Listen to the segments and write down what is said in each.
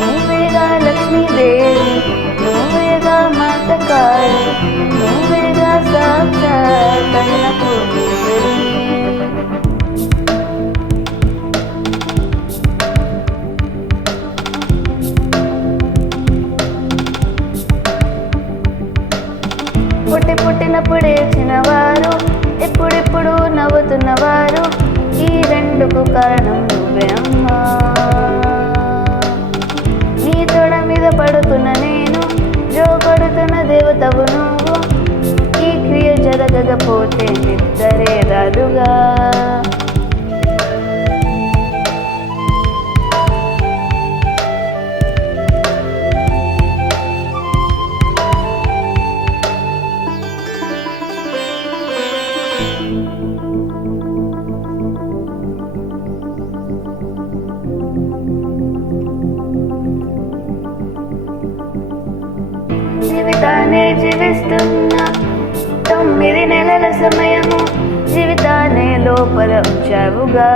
నువ్వేగా లక్ష్మీదేవి, నువ్వేగా మాత కాళి, నువ్వేగా సాక్షాత్ అన్నపూర్ణేశ్వరి. పుట్టినప్పుడే చిన్నవారు, ఎప్పుడెప్పుడు నవ్వుతున్నవారు, ఈ రెండుకు కారణం నువ్వే అమ్మా. నీ తొడ మీద పడుతున్న నేను, జోపడుతున్న దేవతవు నువ్వు, ఈ క్రియ జరగకపోతే నిద్రే రాదుగా. జీవితాన్ని జీవిస్తున్నా 9 నెలల సమయము, జీవితాన్ని లోపల ఉంచావుగా.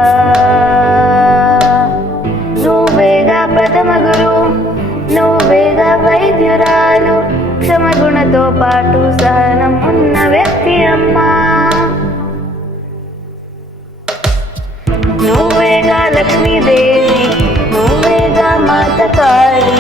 నువ్వేగా ప్రథమ గురు, నువ్వేగా వైద్యురాలు, క్షమగుణతో పాటు సహనం ఉన్న వ్యక్తి అమ్మా. నువ్వేగా లక్ష్మీదేవి, నువ్వేగా మాత కాళి,